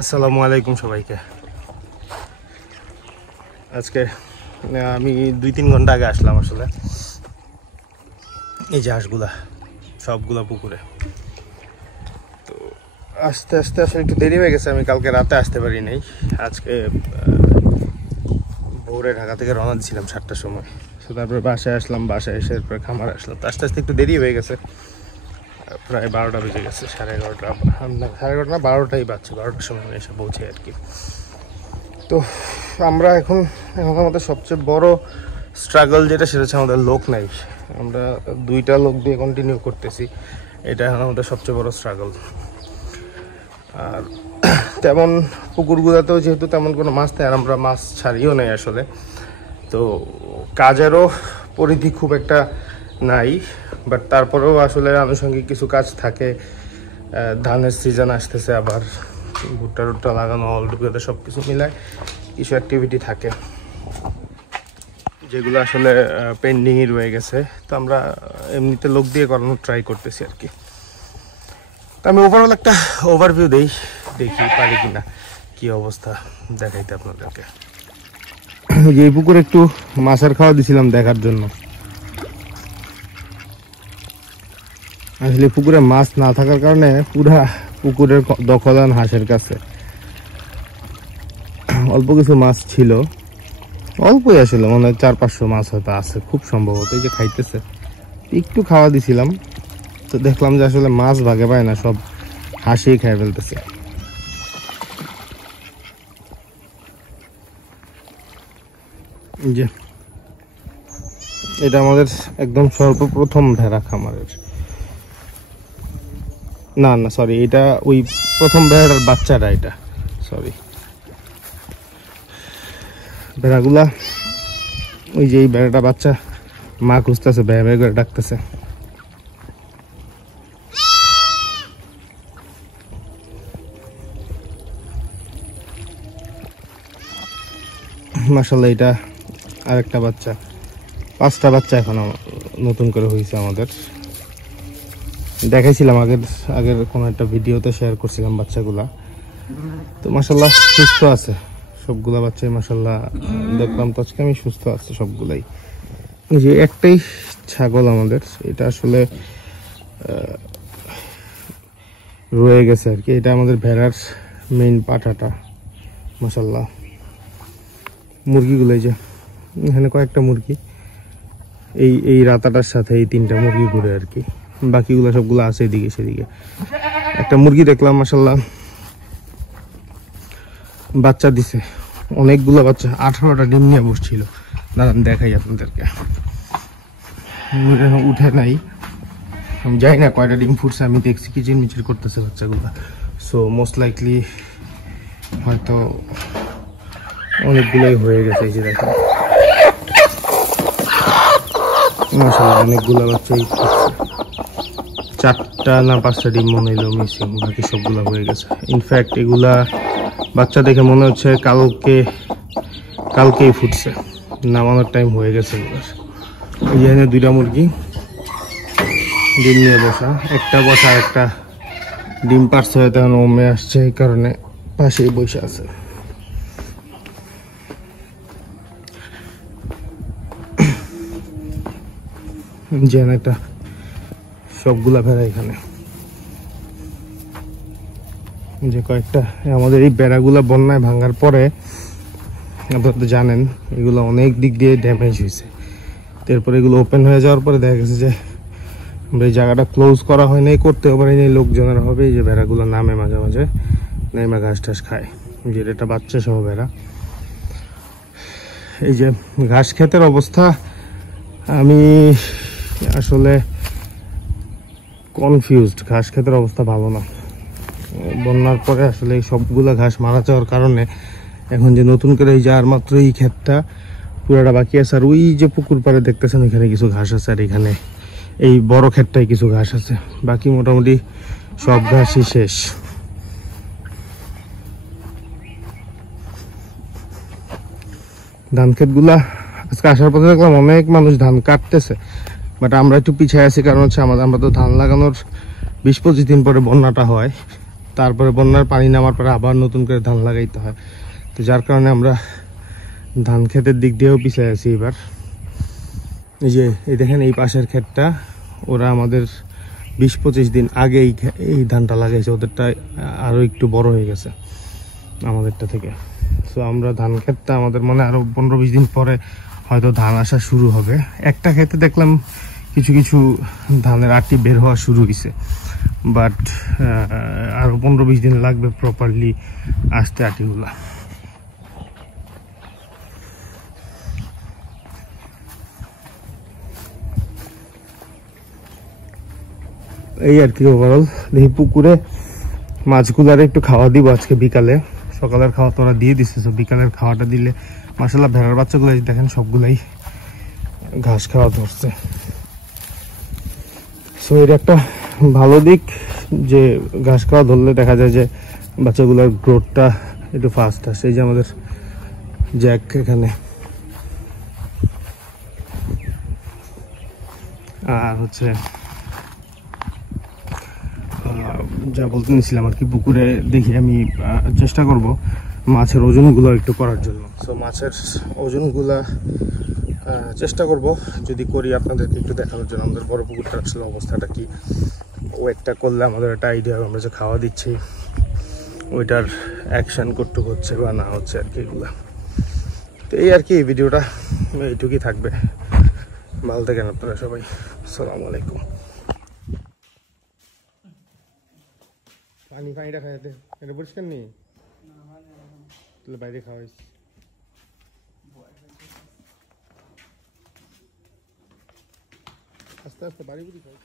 আসসালামু আলাইকুম সবাইকে। আজকে আমি 2-3 ঘন্টা আগে আসলাম। আসলে এই যে হাঁসগুলা সবগুলা পুকুরে, তো আস্তে আস্তে আসলে একটু দেরি হয়ে গেছে। আমি কালকে রাতে আসতে পারি নাই। আজকে ভোরে ঢাকা থেকে রওনা দিয়েছিলাম 7টার সময়। তো তারপরে বাসায় আসলাম, বাসায় এসে এরপরে খামার আসলাম। তো আস্তে আস্তে একটু দেরি হয়ে গেছে, প্রায় 12টা বেজে গেছে। 11:30 সাড়ে 11টা 12টাই বাজছে। 12টার সময় আমি এসে পৌঁছে আর কি। তো আমরা এখন আমাদের সবচেয়ে বড় স্ট্রাগল যেটা, সেটা হচ্ছে আমাদের লোক নাই। আমরা 2টা লোক দিয়ে কন্টিনিউ করতেছি, এটা এখন আমাদের সবচেয়ে বড় স্ট্রাগল। আর তেমন পুকুরগুলোতেও যেহেতু তেমন কোনো মাছ নেই, আর আমরা মাছ ছাড়িও নেই আসলে, তো কাজেরও পরিধি খুব একটা নাই। বাট তারপরেও আসলে আনুষঙ্গিক কিছু কাজ থাকে। ধানের সিজন আসতেছে, আবার ভুট্টা টুট্টা লাগানো, অল টুগেদার সব কিছু মিলায় কিছু অ্যাক্টিভিটি থাকে যেগুলো আসলে পেন্ডিংই রয়ে গেছে। তো আমরা এমনিতে লোক দিয়ে করানোর ট্রাই করতেছি আর কি। তো আমি ওভারঅল একটা ওভারভিউ দেখি পারি কিনা, কি অবস্থা দেখাইতে আপনাদেরকে। এই পুকুরে একটু মাছের খাওয়া দিছিলাম দেখার জন্য। আসলে পুকুরে মাছ না থাকার কারণে পুরা পুকুরের দখল হাঁসের কাছে। অল্প কিছু মাছ ছিল, অল্পই আসলে মনে হয় 400-500 মাছ হয়তো আছে খুব সম্ভবত। এই যে খাইতেছে, একটু খাওয়া দিছিলাম, তো দেখলাম যে আসলে মাছ ভাগে পায় না, সব হাঁসই খাই ফেলতেছে। যে এটা আমাদের একদম সর্বপ্রথম ভেড়া খামারের, না সরি, এটা ওই প্রথম ভেড়ার বাচ্চাটা, এটা সরি। ভেড়াগুলা ওই যে এই ভেড়াটা বাচ্চা মা খুঁজতেছে, ভ্যা ভ্যা করে ডাকতেছে। মাশাআল্লাহ, এটা আরেকটা বাচ্চা। 5টা বাচ্চা এখনো নতুন করে হয়েছে আমাদের। দেখাইছিলাম আগের কোনো একটা ভিডিওতে, শেয়ার করছিলাম বাচ্চাগুলা। তো মাশাআল্লাহ সুস্থ আছে সবগুলা বাচ্চাই, মাশাআল্লাহ দেখলাম তো আজকে আমি সুস্থ আছে সবগুলাই। এই যে একটাই ছাগল আমাদের, এটা আসলে রয়ে গেছে আর কি। এটা আমাদের ভেড়ার মেইন পাঠাটা, মাশাআল্লাহ। মুরগিগুলো এই যে এখানে কয়েকটা মুরগি, এই রাতাটার সাথে এই 3টা মুরগি ঘুরে আর কি। বাকিগুলো সবগুলো আছে এদিকে সেদিকে। একটা মুরগি দেখলাম মাশাআল্লাহ বাচ্চা দিছে, অনেকগুলো বাচ্চা, 18টা ডিম নিয়ে বসছিল। দাঁড়ান দেখাই আপনাদেরকে। উঠে নাই, আমি জানি না কয়টা ডিম ফুটছে, আমি দেখছি কিচিরমিচির করতেছে বাচ্চাগুলো। সো মোস্ট লাইকলি হয়তো অনেকগুলোই হয়ে গেছে। এই যে দেখেন মাশাআল্লাহ অনেকগুলো বাচ্চাই ফুটছে। 4টা না 5টা ডিম মনে হইলো মিসিং, বাকি সবগুলো হয়ে গেছে। ইনফ্যাক্ট এগুলা বাচ্চা দেখে মনে হচ্ছে কালকেই ফুটছে, নামানোর টাইম হয়ে গেছে এগুলোর। এখানে 2টা মুরগি ডিম নিয়ে বসা, একটা বসা, একটা ডিম পারছে হয়তো এখন ওমে আসছে, এই কারণে পাশেই বসে আছে। যে একটা সবগুলা ভেড়া এখানে, যে কয়েকটা আমাদের এই বেড়াগুলা বন্যায় ভাঙার পরে আপনারা তো জানেন এগুলো অনেক দিক দিয়ে ড্যামেজ হয়েছে। তারপরে এগুলো ওপেন হয়ে যাওয়ার পরে দেখা গেছে যে আমরা এই জায়গাটা ক্লোজ করা হয় নাই, করতেও পারি নাই। লোকজনের হবে এই যে ভেড়াগুলো নামে মাঝে মাঝে, নেমে ঘাস টাস খায়। যে এটা বাচ্চা সহ ভেড়া। এই যে ঘাস ক্ষেতের অবস্থা, আমি আসলে কনফিউজড। ঘাস ক্ষেতের অবস্থা ভালো না। বন্যার পরে আসলে এই সবগুলা ঘাস মারা যাওয়ার কারণে এখন যে নতুন করে এই যে আর মাত্র এই ক্ষেতটা পুরাটা বাকি আছে। আর ওই যে পুকুর পাড়ে দেখতেছেন এখানে কিছু ঘাস আছে, আর এখানে এই বড় ক্ষেতটায় কিছু ঘাস আছে, বাকি মোটামুটি সব ঘাসই শেষ। ধান ক্ষেতগুলা আজকে আসার পথে দেখলাম অনেক মানুষ ধান কাটতেছে, বাট আমরা একটু পিছিয়ে আছি। কারণ হচ্ছে আমরা তো ধান লাগানোর 20-25 দিন পরে বন্যাটা হয়, তারপরে বন্যার পানি নামার পরে আবার নতুন করে ধান লাগাইতে হয়। তো যার কারণে আমরা ধান ক্ষেতের দিক দিয়েও পিছিয়ে আছি এবার। এই যে এই দেখেন এই পাশের ক্ষেতটা ওরা আমাদের 20-25 দিন আগে এই ধানটা লাগাইছে, ওদেরটা আরও একটু বড় হয়ে গেছে আমাদেরটা থেকে। সো আমরা ধান ক্ষেতটা আমাদের মনে আরও 15-20 দিন পরে হয়তো ধান আসা শুরু হবে। একটা ক্ষেতে দেখলাম কিছু কিছু ধানের আটি বের হওয়া শুরু হয়েছে, বাট আরও 15-20 দিন লাগবে প্রপারলি আসতে আটিগুলা। এই আর কি ওভারঅল। দেখি পুকুরে মাছগুলার একটু খাওয়া দিব আজকে বিকালে। সকালের খাওয়া তো ওরা দিয়ে দিচ্ছে, তো বিকালের খাওয়াটা দিলে মাশাআল্লাহ ভেড়ার বাচ্চাগুলো দেখেন সবগুলাই ঘাস খাওয়া ধরছে। সো এর একটা ভালো দিক যে ঘাস খাওয়া ধরলে দেখা যায় যে বাচ্চাগুলোর গ্রোথটা একটু ফাস্ট আসে। এই যে আমাদের জ্যাক এখানে, আর হচ্ছে যা বলতে নিয়েছিলাম আর কি, পুকুরে দেখি আমি চেষ্টা করব মাছের ওজনগুলো একটু করার জন্য। সো মাছের ওজনগুলা চেষ্টা করব, যদি করি আপনাদেরকে একটু দেখানোর জন্য আমাদের বড় পুকুরটা আসলে অবস্থাটা কি। ওয়েটটা করলে আমাদের একটা আইডিয়া হবে আমরা যে খাওয়া দিচ্ছি ওইটার অ্যাকশন করতে হচ্ছে বা না হচ্ছে আর কি এগুলা। তো এই আর কি ভিডিওটা এইটুকুই থাকবে। ভালো থাকেন আপনারা সবাই। আসসালামু আলাইকুম। পানিটা খাইতে এটা পরিষ্কার নেই, তাহলে বাইরে খাওয়াইস। আস্তে আস্তে বাড়ি বুড়ি খাওয়াইস।